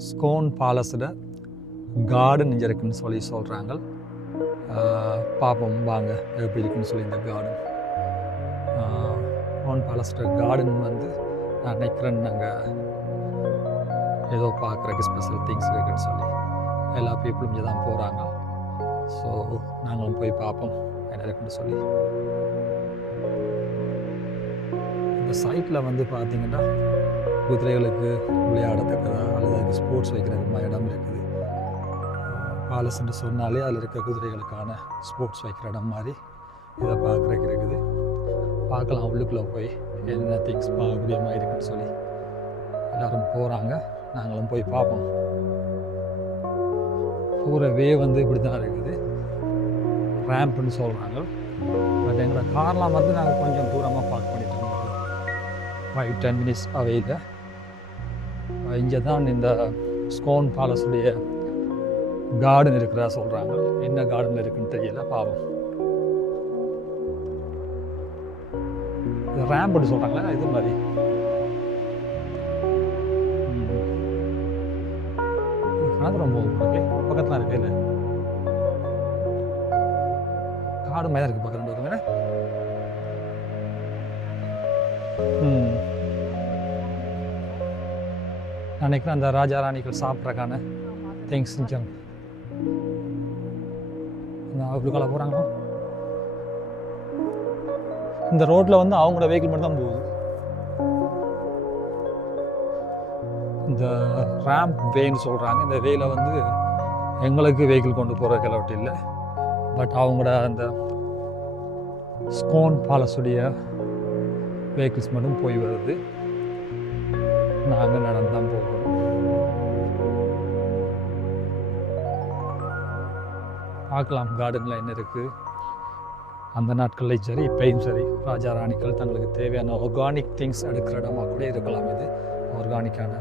Scone பாலஸில் garden இங்கே இருக்குன்னு சொல்லி சொல்கிறாங்க பார்ப்போம் வாங்க எப்படி இருக்குன்னு சொல்லி இந்த கார்டன் ஸ்கோன் பாலஸில் கார்டன் வந்து நான் நினைக்கிறேன் நாங்கள் ஏதோ பார்க்குறக்கு ஸ்பெஷல் திங்ஸ் இருக்குன்னு சொல்லி. எல்லா பீப்புளும் இங்கே தான் போகிறாங்க ஸோ நாங்களும் போய் பார்ப்போம் என்ன இருக்குன்னு சொல்லி. இந்த சைட்டில் வந்து பார்த்தீங்கன்னா குதிரைகளுக்கு விளையாடத்தக்கதா? அல்லது அதுக்கு ஸ்போர்ட்ஸ் வைக்கிற மாதிரி இடம் இருக்குது? பாலஸ்ன்னு சொன்னாலே அதில் இருக்க குதிரைகளுக்கான ஸ்போர்ட்ஸ் வைக்கிற இடம் மாதிரி இதை பார்க்குறதுக்கு இருக்குது. பார்க்கலாம் உள்ளுக்குள்ளே போய் என்னென்ன திங்ஸ் பார்க்கக்கூடிய மாதிரி இருக்குன்னு சொல்லி. எல்லோரும் போகிறாங்க நாங்களும் போய் பார்ப்போம். போகிற வே வந்து இப்படி தான் இருக்குது ரேம்ப்னு சொல்கிறாங்க பட் எங்களோட கார்லாம் வந்து நாங்கள் கொஞ்சம் தூரமாக பார்க் இருந்தோம். ஃபைவ் டென் மினிட்ஸ் அவையில் இங்கே தான் இந்த ஸ்கோன் பேலஸுடைய கார்டன் இருக்கிறதா சொல்கிறாங்க என்ன கார்டன் இருக்குன்னு தெரியல பாவம். ரேம்ப்னு சொல்கிறாங்களா இது மாதிரி. ரொம்ப போகும் இருக்கு பக்கத்தில் இருக்கு இல்லை காடு மாதிரி இருக்கு பக்கம் ரெண்டு ம். நினைக்கிறேன் அந்த ராஜா ராணிகள் சாப்பிட்றக்கான திங்ஸ் நிற்கிறேன் அவங்களுக்கால போகிறாங்களோ இந்த ரோட்டில் வந்து அவங்களோட வெஹிக்கிள் மட்டும் தான் போகுது. இந்த ரேம்ப் வேன்னு சொல்கிறாங்க இந்த வேயில் வந்து எங்களுக்கு வெஹிக்கிள் கொண்டு போகிற கிளவட்டு இல்லை. பட் அவங்களோட அந்த ஸ்கோன் பாலஸுடைய வெஹிக்கிள்ஸ் மட்டும் போய் வருது. நாங்கள் நடந்தோம் பார்க்கலாம். கார்டனில் என்ன இருக்குது அந்த நாட்கள்லையும் சரி இப்பையும் சரி ராஜா ராணிகள் தங்களுக்கு தேவையான ஆர்கானிக் திங்ஸ் எடுக்கிற இடமா கூட இருக்கலாம் இது. ஆர்கானிக்கான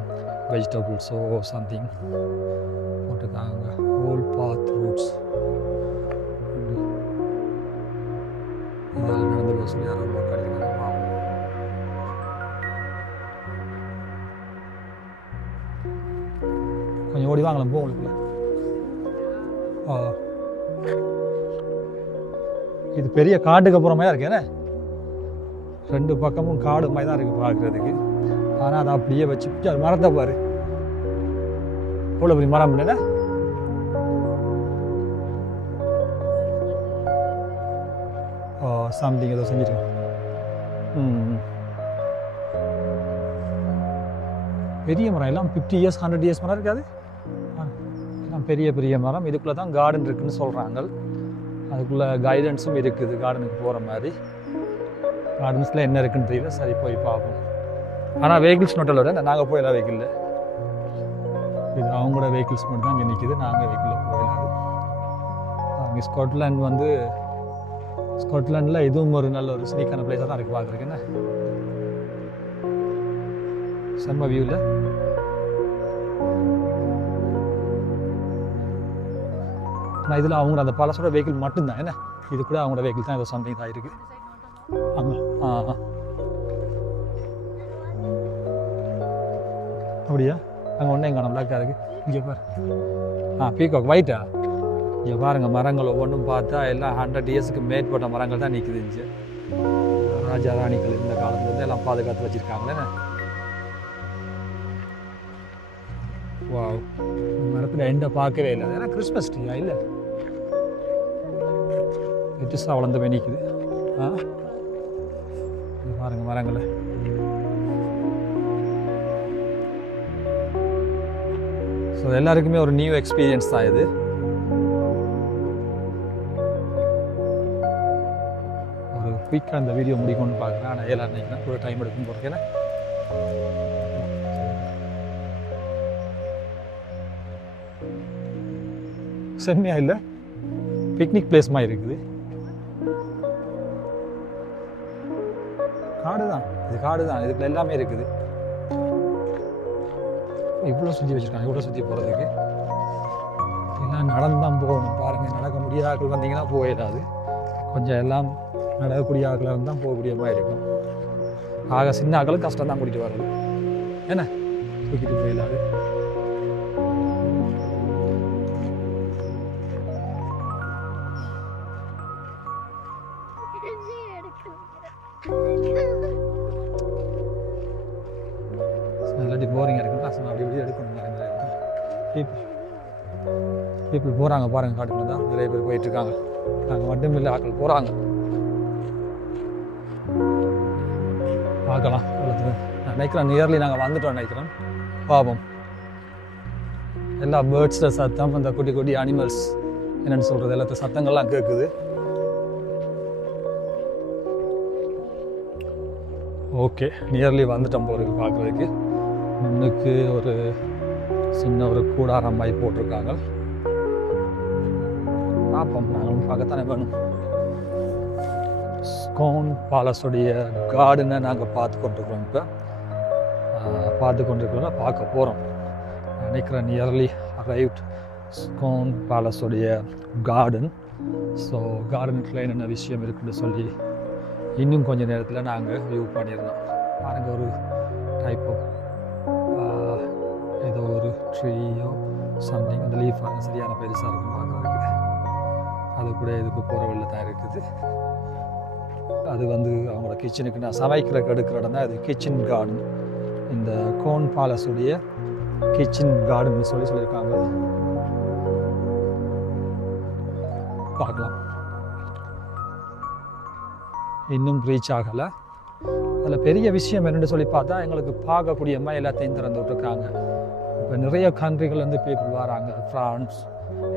வெஜிடபிள்ஸோ சம்திங் போட்டுருக்காங்க. ஹோல் பாத் ரூட்ஸ் இதால் நடந்து போக சொல்லி யாரோ கொஞ்சம் ஓடி வாங்கலாம் போ உங்களுக்குள்ள. ஆ. இது பெரிய காட்டுக்கு அப்புறமே இருக்கு என்ன? ரெண்டு பக்கமும் காடு மாதிரி தான் இருக்குது பார்க்குறதுக்கு. ஆனால் அதை அப்படியே வச்சு அது மரத்தை பாரு. எவ்வளோ பெரிய மரம் பண்ணல ஓ சம்திங் ஏதோ செஞ்சுருக்கோம் ம் பெரிய மரம் எல்லாம் ஃபிஃப்டி இயர்ஸ் ஹண்ட்ரட் இயர்ஸ் மரம் இருக்காது? பெரிய பெரிய மரம். இதுக்குள்ளே தான் கார்டன் இருக்குன்னு சொல்கிறாங்க அதுக்குள்ளே கைடன்ஸும் இருக்குது. கார்டனுக்கு போகிற மாதிரி. கார்டன்ஸில் என்ன இருக்குன்னு தெரியல. சரி போய் பார்ப்போம். ஆனால் வெஹிக்கிள்ஸ் மட்டும் இல்லை நாங்கள் போயிடலாம் வெஹிக்கிளில் இது அவங்களோட வெஹிக்கிள்ஸ் மட்டும் தான் இங்கே நிற்கிது நாங்கள் வெஹிக்கிளில் போயிடாது அங்கே ஸ்காட்லாண்ட் வந்து ஸ்காட்லாண்டில் இதுவும் ஒரு நல்ல ஒரு சினிக்கான பிளேஸாக தான் இருக்குது பார்க்குறதுக்கு செம்ம வியூவில் ஆனால் இதில் அவங்க அந்த பழசோட வெஹிக்கிள் மட்டும்தான். என்ன? இது கூட அவங்களோட வெஹிக்கிள் தான் ஏதோ சம்திங் தான் இருக்குது ஆமாம் ஆ ஆ. அப்படியா? அங்கே ஒன்றே எங்கே பிளாக்காக இருக்குது இங்கே பாரு. ஆ பீகாக் ஒயிட்டா இங்கே பாருங்க மரங்கள் ஒவ்வொன்றும் பார்த்தா எல்லாம் ஹண்ட்ரட் இயர்ஸுக்கு மேற்பட்ட மரங்கள் தான் நிற்குது இங்கே. ராஜா ராணிகள் இந்த காலத்துலேருந்து எல்லாம் பாதுகாத்து வச்சுருக்காங்களே வாவ் பின்ன மரத்தில் எண்டை பார்க்கவே இல்லை. ஏன்னா கிறிஸ்மஸ் ட்ரீயா இல்லை? பெருசாக வளர்ந்து போய் நிற்குது ஆ? இங்க பாருங்க மரங்களை. ஸோ எல்லாருக்குமே ஒரு நியூ எக்ஸ்பீரியன்ஸ் தான் இது. ஒரு குயிக்காக இந்த வீடியோ முடிக்கும்னு பார்க்குறேன். ஆனால் ஏழாம் நினைக்கிறேன் ஒரு டைம் எடுக்கும் போகிறேன் செம்மையாக இல்லை? பிக்னிக் பிளேஸ் மாதிரி இருக்குது. காடு தான். இது காடு தான். இதுக்குள்ள எல்லாமே இருக்குது. இவ்வளோ சுற்றி வச்சுருக்காங்க. இவ்வளோ சுற்றி போகிறதுக்கு எல்லாம் நடந்து தான் போகணும். பாருங்கள் நடக்க முடியாத ஆட்கள் வந்தீங்கன்னா போயிடாது. கொஞ்சம் எல்லாம் நடக்கக்கூடிய ஆட்களாக இருந்தால் போகக்கூடிய மாதிரி இருக்கும். ஆக சின்ன ஆக்களும் கஷ்டம் தான் கூட்டிகிட்டு வர்றது. என்ன? தூக்கிட்டு போயிடாது. பீப்புள் பீப்புள் போகிறாங்க பாருங்கள் காட்டுக்குள்ள தான் நிறைய பேர் போயிட்டுருக்காங்க. நாங்கள் மட்டும் இல்லை ஆட்கள் போகிறாங்க பார்க்கலாம் உலகத்துல. நான் நினைக்கிறேன் நியர்லி நாங்கள் வந்துட்டோம் நினைக்கிறேன். பாவம் எல்லா பேர்ட்ஸில் சத்தம் அந்த குட்டி குட்டி அனிமல்ஸ் என்னென்னு சொல்கிறது எல்லாத்த சத்தங்கள்லாம் கேட்குது ஓகே நியர்லி வந்துட்டோம் போகிறதுக்கு பார்க்குறதுக்கு. முன்னுக்கு ஒரு சின்ன ஒரு கூடாரம் மாதிரி போட்டிருக்காங்க. பார்ப்போம். நாங்களும் பார்க்கத்தானே வேணும். ஸ்கோன் பாலஸுடைய கார்டனை நாங்கள் பார்த்து கொண்டிருக்கிறோம் இப்போ. பார்த்து கொண்டிருக்கிறோம் பார்க்க போகிறோம் நினைக்கிறேன் நியர்லி அரைவ்ட் ஸ்கோன் பேலஸுடைய கார்டன். ஸோ கார்டனுக்குள்ள என்னென்ன விஷயம் இருக்குன்னு சொல்லி இன்னும் கொஞ்ச நேரத்தில் நாங்கள் வியூ பண்ணியிருந்தோம் பாருங்க ஒரு டைப் ஆஃப் ட்ரீயோ சம்திங் அந்த லீஃப் சரியான பெருசாக இருக்கும் பார்க்குறதுக்கு அது கூட இதுக்கு போகிற வழியில் தான் இருக்குது. அது வந்து அவங்களோட கிச்சனுக்கு நான் சமைக்கிறதுக்கு எடுக்கிற இடம் தான் அது கிச்சன் கார்டன் இந்த கோன் பாலஸுடைய கிச்சன் கார்டன் சொல்லி சொல்லியிருக்காங்க. பார்க்கலாம். இன்னும் ரீச் ஆகலை. அதில் பெரிய விஷயம் என்னென்னு சொல்லி பார்த்தா எங்களுக்கு பார்க்கக்கூடிய மாதிரி எல்லாத்தையும் திறந்து விட்டுருக்காங்க. இப்போ நிறைய கண்ட்ரிகள் வந்து பீப்புள் வராங்க. ஃப்ரான்ஸ்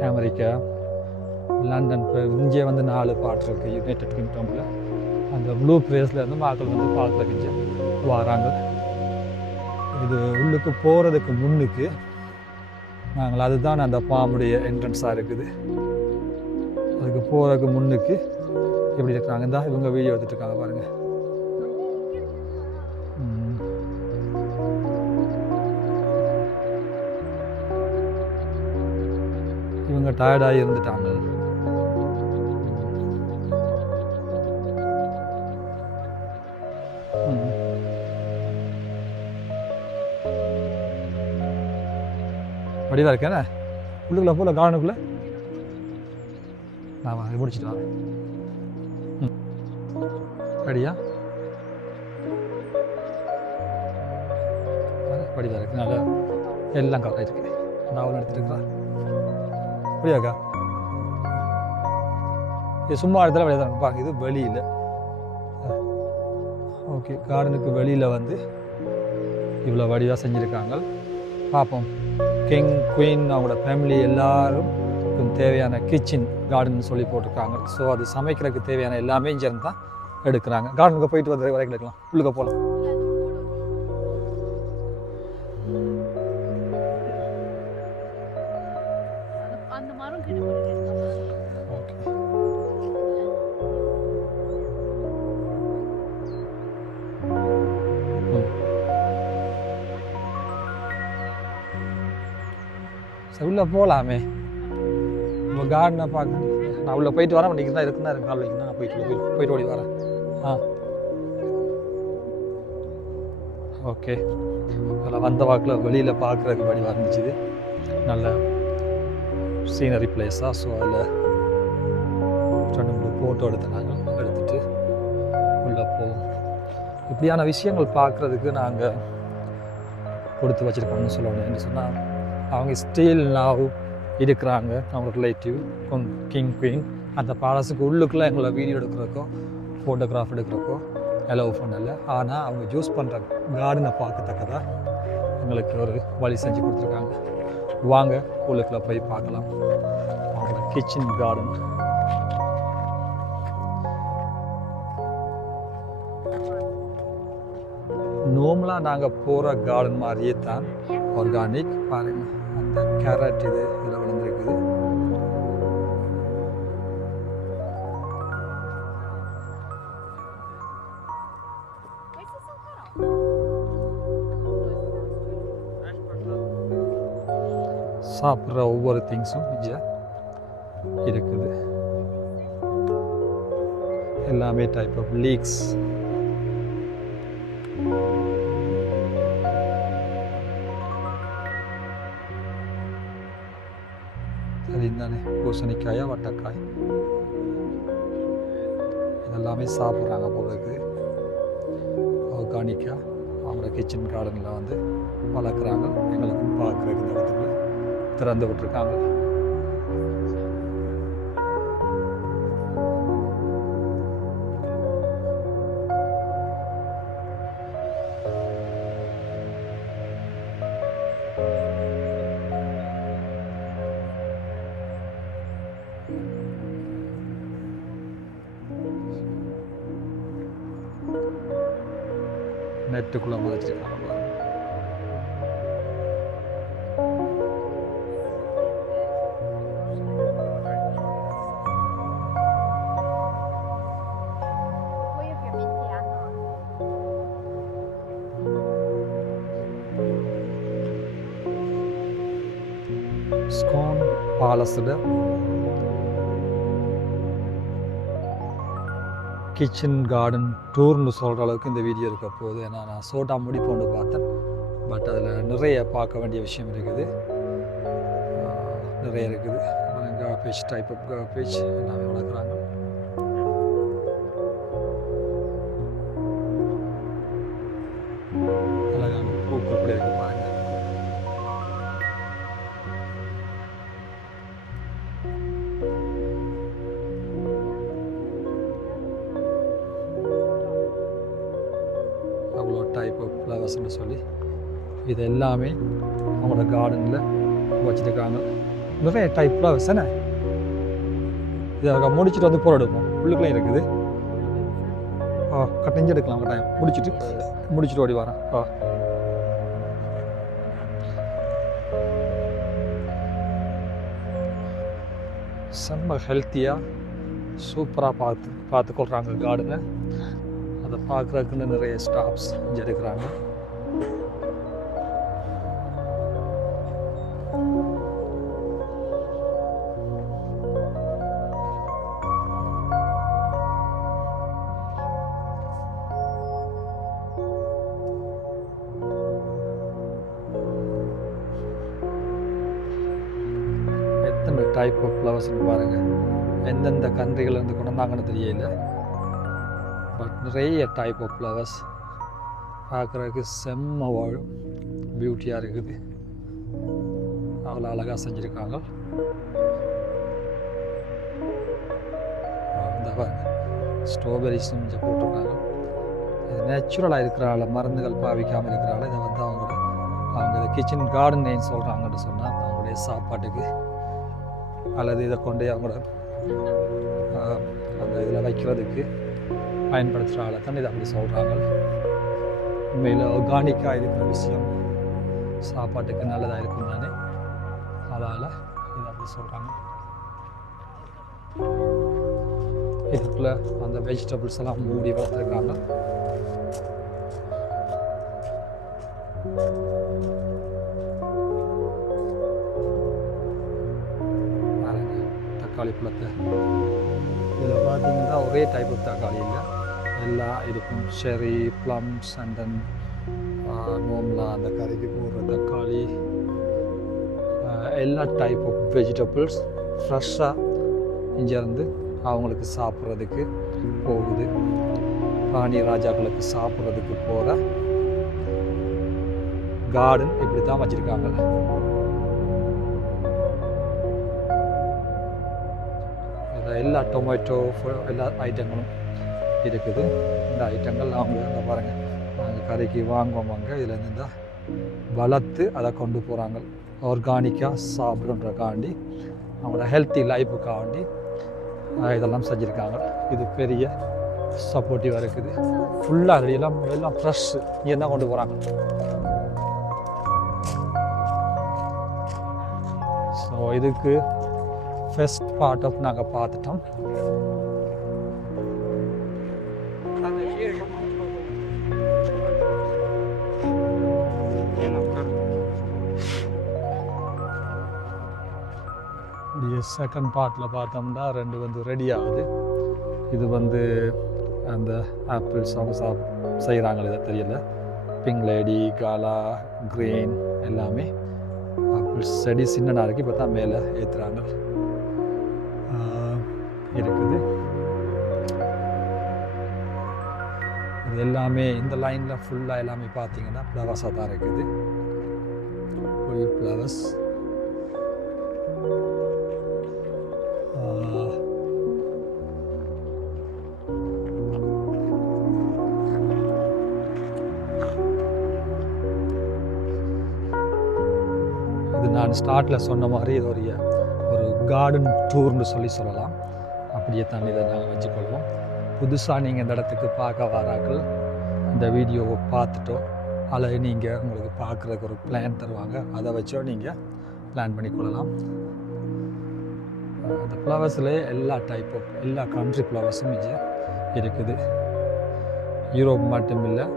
அமெரிக்கா லண்டன் இப்போ இங்கே வந்து நாலு பாட்டு இருக்குது யுனைடெட் கிங்டமில் அந்த ப்ளூ இருந்து மக்கள் வந்து பார்க்குறதுக்கு இங்கே வராங்க. இது உள்ளுக்கு போகிறதுக்கு முன்னுக்கு நாங்கள் அதுதான் அந்த பாம்புடைய என்ட்ரன்ஸாக இருக்குது. அதுக்கு போகிறதுக்கு முன்னுக்கு எப்படி இருக்கிறாங்க தான் இவங்க வீடியோ எடுத்துகிட்டு இருக்காங்க பாருங்கள் டயர்டாகி இருந்துட்டாங்க. வடிவாக இருக்கேன் என்ன? போல கார்டனுக்குள்ள நான் வாங்க முடிச்சுட்டு வரேன் ம். ரெடியா வடிவா இருக்கு. நல்ல. எல்லாம் கவர் ஆயிருக்கு நாவல் எடுத்துருக்கா அப்படியாக்கா? இது சும்மா இடத்துல வெளியே தான் பாருங்க இது வெளியில். ஓகே. கார்டனுக்கு வெளியில் வந்து இவ்வளோ வடிவாக செஞ்சுருக்காங்க பார்ப்போம் கிங் குயின் அவங்களோட ஃபேமிலி எல்லாருக்கும் தேவையான கிச்சன் கார்டன் சொல்லி போட்டிருக்காங்க. ஸோ அது சமைக்கிறதுக்கு தேவையான எல்லாமே இங்கே தான் எடுக்கிறாங்க கார்டனுக்கு போயிட்டு வந்து வரைக்கும் எடுக்கலாம். உள்ளுக்க போகலாம் உள்ளே போகலாமே உங்கள் கார்டனை பார்க்க நான் உள்ளே போயிட்டு வரேன். இன்றைக்கி தான் இருக்குன்னா இருக்கு. நாளைக்கு வைக்கணும் நான் போயிட்டு போயிட்டு போயிட்டு ஓடி வரேன். ஆ. ஓகே. அதில் வந்த வாக்கில் வெளியில் பார்க்குறதுக்கு வழி வந்துச்சுது. நல்ல சீனரி பிளேஸாக ஸோ அதில் ரெண்டு மூணு ஃபோட்டோ எடுத்து நாங்கள் எடுத்துட்டு உள்ளே போவோம். இப்படியான விஷயங்கள் பார்க்குறதுக்கு நாங்கள் கொடுத்து வச்சுருக்கோம்னு சொல்லணும். என்று சொன்னால் அவங்க ஸ்டீல் நாவ் இருக்கிறாங்க. அவங்க ரிலேட்டிவ் கிங் குயின் அந்த பாலஸுக்கு உள்ளுக்குள்ளே எங்களை வீடியோ எடுக்கிறக்கோ ஃபோட்டோகிராஃப் எடுக்கிறக்கோ அலோவ் பண்ணலை. ஆனால் அவங்க யூஸ் பண்ணுற கார்டனை பார்க்கத்தக்கதா? எங்களுக்கு ஒரு வழி செஞ்சு கொடுத்துருக்காங்க. வாங்க உள்ளுக்குள்ளே போய் பார்க்கலாம். அவங்க கிச்சன் கார்டன் நார்மலாக நாங்கள் போகிற கார்டன் மாதிரியே தான் ஆர்கானிக் பாருங்க. அந்த கேரட் இது இதில் விழுந்திருக்குது. சாப்பிட்ற ஒவ்வொரு திங்ஸும் இங்கே இருக்குது. எல்லாமே டைப் ஆஃப் லீக்ஸ் தானே பூசணிக்காயா வட்டக்காய். இதெல்லாமே சாப்பிட்றாங்க பொழுது இருக்குது ஆர்கானிக்காக அவங்களோட கிச்சன் கார்டனில் வந்து வளர்க்குறாங்க. எங்களுக்கும் பார்க்குறதுக்கு இந்த இடத்துல திறந்து விட்டுருக்காங்க. நெட்டுக்குள்ளே மறைச்சிருக்காங்க பாருங்க. Poi கிச்சன் கார்டன் டூர்னு சொல்கிற அளவுக்கு இந்த வீடியோ இருக்க போகுது. ஏன்னா நான் சோட்டா முடிப்போன்னு பார்த்தேன். பட் அதில் நிறைய பார்க்க வேண்டிய விஷயம் இருக்குது. நிறைய இருக்குது. பேஜ் டைப் ஆஃப் பேஜ் எல்லாமே வளர்க்குறாங்க. இது எல்லாமே அவங்களோட கார்டனில் வச்சுருக்காங்க. நிறைய டைப் ஃப்ளவர்ஸ் என்ன இதை முடிச்சுட்டு வந்து போகிற எடுப்போம். உள்ளுக்குள்ளே இருக்குது. ஆ கட்டிஞ்சு எடுக்கலாம் கட்டாயம் முடிச்சுட்டு முடிச்சுட்டு ஓடி வரேன். ஆ. செம்ம ஹெல்த்தியாக சூப்பராக பார்த்து பார்த்துக்கொள்கிறாங்க கார்டனை அதை பார்க்குறதுக்குன்னு நிறைய ஸ்டாஃப்ஸ் செஞ்சு எடுக்கிறாங்க. டைப் ஆஃப் ஃப்ளவர்ஸ்னு பாருங்கள் எந்தெந்த கண்ட்ரிகள் இருந்து கொண்டு வந்தாங்கன்னு தெரியல. பட் நிறைய டைப் ஆஃப் ஃப்ளவர்ஸ் பார்க்குறதுக்கு செம்ம வாழும் பியூட்டியாக இருக்குது. அவ்வளோ அழகாக செஞ்சுருக்காங்க. இந்த ஸ்ட்ராபெரிஸும் இங்கே போட்டிருக்காங்க. இது நேச்சுரலாக இருக்கிறால மருந்துகள் பாவிக்காமல் இருக்கிறால இதை வந்து அவங்களோட அவங்க கிச்சன் கார்டன் சொல்கிறாங்கன்னு சொன்னால் அவங்களுடைய சாப்பாட்டுக்கு அல்லது இதை கொண்டு அவங்களோட அந்த இதில் வைக்கிறதுக்கு பயன்படுத்துகிற ஆளை தான் இதை அப்படி சொல்கிறாங்க. உண்மையில் ஆர்கானிக்காக இருக்கிற விஷயம் சாப்பாட்டுக்கு நல்லதாக இருக்கும் தானே அதால் இதை அப்படி சொல்கிறாங்க. இதுக்குள்ள அந்த வெஜிடபிள்ஸ் எல்லாம் மூடி வளர்த்துருக்காங்க தக்காளி பழத்தை இதில் பார்த்தீங்கன்னா ஒரே டைப் ஆஃப் தக்காளி இல்லை எல்லா இதுக்கும் செரி ப்ளம்ஸ் அண்ட் தென் நோம்லா அந்த கறிக்கு போடுற தக்காளி எல்லா டைப் ஆஃப் வெஜிடபிள்ஸ் ஃப்ரெஷ்ஷாக இங்கேருந்து அவங்களுக்கு சாப்பிட்றதுக்கு போகுது ராணி ராஜாக்களுக்கு சாப்பிட்றதுக்கு போகிற கார்டன் இப்படி தான் வச்சுருக்காங்களே எல்லா டொமேட்டோ எல்லா ஐட்டங்களும் இருக்குது. இந்த ஐட்டங்கள் அவங்க இந்த பாருங்கள் நாங்கள் கடைக்கு வாங்குவோமாங்க இதில் இருந்து தான் வளர்த்து அதை கொண்டு போகிறாங்க ஆர்கானிக்காக சாப்பிடுன்றக்காண்டி அவங்களோட ஹெல்த்தி லைஃபுக்காண்டி இதெல்லாம் செஞ்சுருக்காங்க. இது பெரிய சப்போர்ட்டிவாக இருக்குது. ஃபுல்லாக எல்லாம் எல்லாம் ஃப்ரெஷ் இங்கே தான் கொண்டு போகிறாங்க ஸோ இதுக்கு ஃபர்ஸ்ட் பார்ட் ஆஃப் நாங்கள் பார்த்துட்டோம் செகண்ட் பார்ட்டில் பார்த்தோம்னா ரெண்டு வந்து ரெடி ஆகுது. இது வந்து அந்த ஆப்பிள்ஸ் அவங்க சாப் செய்கிறாங்களே இதை தெரியல. பிங்க் லேடி காலா க்ரீன் எல்லாமே. ஆப்பிள்ஸ் செடி சின்னனாக இருக்குது இப்போ தான் மேலே ஏற்றுறாங்க இருக்குது. இது எல்லாமே இந்த லைனில் ஃபுல்லாக எல்லாமே பார்த்தீங்கன்னா ஃப்ளவர்ஸாக தான் இருக்குது. ஃபுல் ஃப்ளவர்ஸ் இது நான் ஸ்டார்ட்டில் சொன்ன மாதிரி இது ஒரு ஒரு கார்டன் டூர்னு சொல்லி சொல்லலாம். அப்படியேத்தான் இதை நாங்கள் வச்சுக்கொள்வோம். புதுசாக நீங்கள் இந்த இடத்துக்கு பார்க்க வராக்கள் இந்த வீடியோவை பார்த்துட்டோ அல்லது நீங்கள் உங்களுக்கு பார்க்குறதுக்கு ஒரு பிளான் தருவாங்க. அதை வச்சோ நீங்கள் பிளான் பண்ணிக்கொள்ளலாம். இந்த ஃப்ளவர்ஸில் எல்லா டைப் ஆஃப் எல்லா கண்ட்ரி ஃப்ளவர்ஸும் இங்கே இருக்குது. யூரோப் மட்டும் இல்லை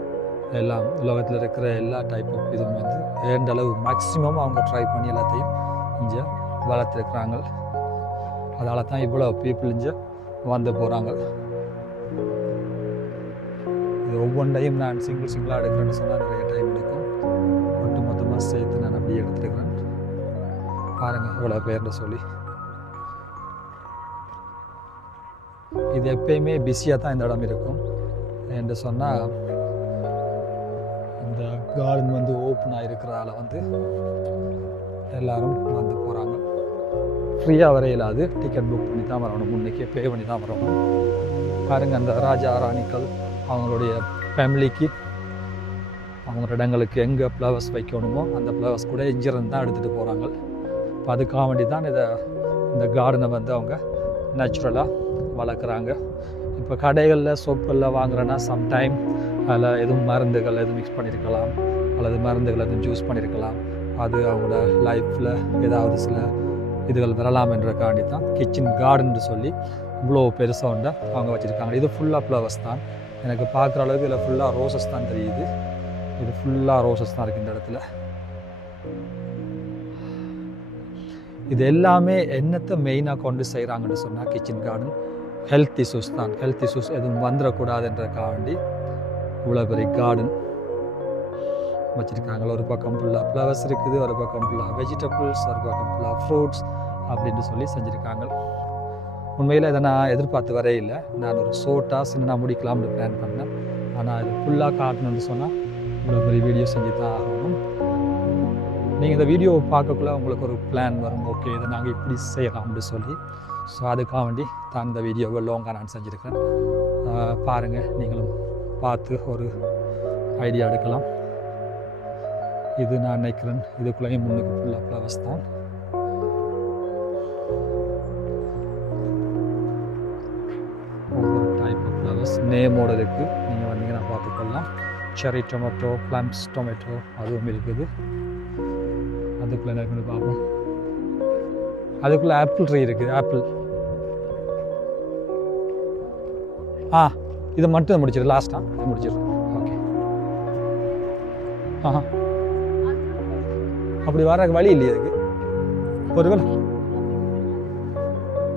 எல்லாம் உலகத்தில் இருக்கிற எல்லா டைப் ஆஃப் இதுவும் வந்து ஏண்ட அளவு மேக்ஸிமம் அவங்க ட்ரை பண்ணி எல்லாத்தையும் இங்கே வளர்த்துருக்குறாங்க. அதால் தான் இவ்வளோ பீப்புள் இங்கே வந்து போகிறாங்க இது ஒவ்வொன்றையும் நான் சிங்கிள் சிங்கிளாக எடுக்கிறேன்னு சொன்னால் நிறைய டைம் எடுக்கும். ஒட்டு மொத்தமாக சேர்த்து நான் அப்படியே எடுத்துருக்கிறேன் பாருங்கள் இவ்வளோ பேர்னு சொல்லி. இது எப்பயுமே பிஸியாக தான் இந்த இடம் இருக்கும். என்று சொன்னால் இந்த கார்டன் வந்து ஓப்பனாக ஆகிருக்கிறதால வந்து எல்லாரும் வந்து போகிறாங்க ஃப்ரீயாக வர இயலாது டிக்கெட் புக் பண்ணி தான் வரணும். முன்னைக்கே பே பண்ணி தான் வரணும். பாருங்க அந்த ராஜா ராணிகள் அவங்களுடைய ஃபேமிலிக்கு அவங்களோட இடங்களுக்கு எங்கே ஃப்ளவர்ஸ் வைக்கணுமோ அந்த ஃப்ளவர்ஸ் கூட இங்கிருந்து தான் எடுத்துகிட்டு போகிறாங்க இப்போ அதுக்காக வேண்டி தான் இதை இந்த கார்டனை வந்து அவங்க நேச்சுரலாக வளர்க்குறாங்க. இப்போ கடைகளில் சோப்புகளில் வாங்குறேன்னா சம்டைம் அதில் எதுவும் மருந்துகள் எதுவும் மிக்ஸ் பண்ணியிருக்கலாம் அல்லது மருந்துகள் எதுவும் ஜூஸ் பண்ணியிருக்கலாம் அது அவங்களோட லைஃப்பில் ஏதாவது சில இதுகள் வரலாம் என்றக்காண்டி தான் கிச்சன் கார்டன் சொல்லி இவ்வளோ பெருசாக உண்டு அவங்க வச்சுருக்காங்க. இது ஃபுல்லாக ஃப்ளவர்ஸ் தான். எனக்கு பார்க்குற அளவுக்கு இதில் ஃபுல்லாக ரோசஸ் தான் தெரியுது. இது ஃபுல்லாக ரோசஸ் தான் இருக்குது இந்த இடத்துல. இது எல்லாமே என்னத்தை மெயினாக கொண்டு செய்கிறாங்கன்னு சொன்னால் கிச்சன் கார்டன் ஹெல்த் இஷ்யூஸ் தான். ஹெல்த் இஷ்யூஸ் எதுவும் வந்துடக்கூடாதுன்றக்காக வேண்டி இவ்வளோ பெரிய கார்டன் வச்சுருக்காங்க. ஒரு பக்கம் ஃபுல்லாக ஃப்ளவர்ஸ் இருக்குது ஒரு பக்கம் ஃபுல்லாக வெஜிடபிள்ஸ் ஒரு பக்கம் ஃபுல்லாக ஃப்ரூட்ஸ் அப்படின்னு சொல்லி செஞ்சுருக்காங்க. உண்மையில் இதை நான் எதிர்பார்த்து வரே இல்லை. நான் ஒரு ஷோட்டாக சின்ன முடிக்கலாம்னு பிளான் பண்ணேன். ஆனால் இது ஃபுல்லாக காட்டணும்னு சொன்னால் இவ்வளோ பெரிய வீடியோ செஞ்சு தான் ஆகணும். நீங்கள் இந்த வீடியோவை பார்க்கக்குள்ள உங்களுக்கு ஒரு பிளான் வரும். ஓகே இதை நாங்கள் இப்படி செய்யலாம்னு சொல்லி. ஸோ அதுக்காக வேண்டி தான் இந்த வீடியோவை லாங்காக நான் செஞ்சுருக்கேன் பாருங்கள் நீங்களும் பார்த்து ஒரு ஐடியா எடுக்கலாம். இது நான் நினைக்கிறேன் இதுக்குள்ளேயும் முன்னுக்கு ஃபுல்லாக ஃப்ளவர்ஸ் தான் ஆஃப் நேமோட இருக்குது நீங்கள் வந்தீங்கன்னா பார்த்துக்கொள்ளலாம். செரி டொமேட்டோ ப்ளம்ஸ் டொமேட்டோ அதுவும் இருக்குது. அதுக்குள்ளே என்ன இருக்குன்னு பார்ப்போம். அதுக்குள்ளே ஆப்பிள் ட்ரீ இருக்குது ஆப்பிள் ஆ இதை மட்டும் முடிச்சிடு லாஸ்ட்டாக இது முடிச்சிடுறேன். ஓகே ஆஹா. அப்படி வர வழி இல்லையா அதுக்கு. ஒருவேளை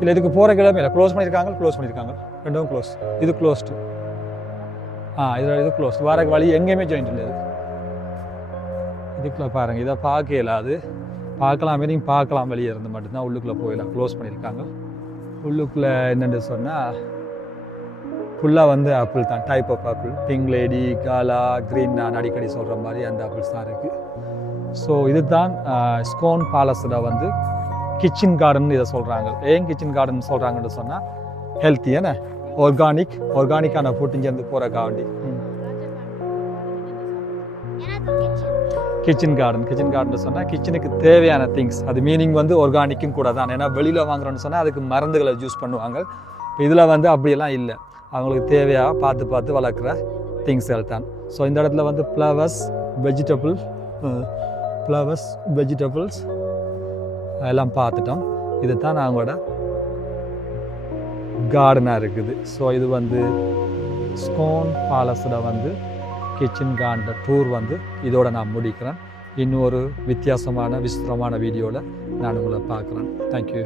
இல்லை இதுக்கு போகிற கிழமை இல்லை. க்ளோஸ் பண்ணியிருக்காங்க க்ளோஸ் பண்ணியிருக்காங்க. ரெண்டும் க்ளோஸ் இது க்ளோஸ்டு ஆ இது இது க்ளோஸ் வர வழி எங்கேயுமே ஜாயிண்ட் இல்லை இது. இதுக்குள்ளே பாருங்கள் இதை பார்க்கல அது பார்க்கலாம் நீங்கள் பார்க்கலாம். வெளியே இருந்து மட்டும்தான் உள்ளுக்குள்ளே போயிடலாம். க்ளோஸ் பண்ணியிருக்காங்க. உள்ளுக்குள்ளே என்னென்னு சொன்னால் ஃபுல்லாக வந்து ஆப்பிள் தான். Type of apple Pink Lady Gala green நான் அடிக்கடி சொல்கிற மாதிரி அந்த ஆப்பிள்ஸ் தான் இருக்குது ஸோ இதுதான் ஸ்கோன் பேலஸில் வந்து கிச்சன் கார்டன் இதை சொல்கிறாங்க ஏன் கிச்சன் கார்டன் சொல்கிறாங்கன்னு சொன்னால் ஹெல்த்தி என்ன? ஆர்கானிக் ஆர்கானிக்கான ஃபுட் இங்கேருந்து போகிறக்காண்டி கிச்சன் கார்டன் கிச்சன் கார்டன் சொன்னால் கிச்சனுக்கு தேவையான திங்ஸ் அது மீனிங் வந்து ஆர்கானிக்கும் கூட தான். ஏன்னா வெளியில் வாங்குறோன்னு சொன்னால் அதுக்கு மருந்துகளை யூஸ் பண்ணுவாங்க. இப்போ இதில் வந்து அப்படியெல்லாம் இல்லை. அவங்களுக்கு தேவையாக பார்த்து பார்த்து வளர்க்குற திங்ஸ்கள் தான். ஸோ இந்த இடத்துல வந்து ஃப்ளவர்ஸ் வெஜிடபிள் ஃப்ளவர்ஸ் வெஜிடபிள்ஸ் எல்லாம் பார்த்துட்டோம். இது தான் கார்டனாக இருக்குது. ஸோ இது வந்து ஸ்கோன் பாலஸோட வந்து கிச்சன் கார்டன் டூர் வந்து இதோட நான் முடிக்கிறேன். இன்னொரு வித்தியாசமான விசித்திரமான வீடியோவில் நான் உங்களை பார்க்குறேன். தேங்க்யூ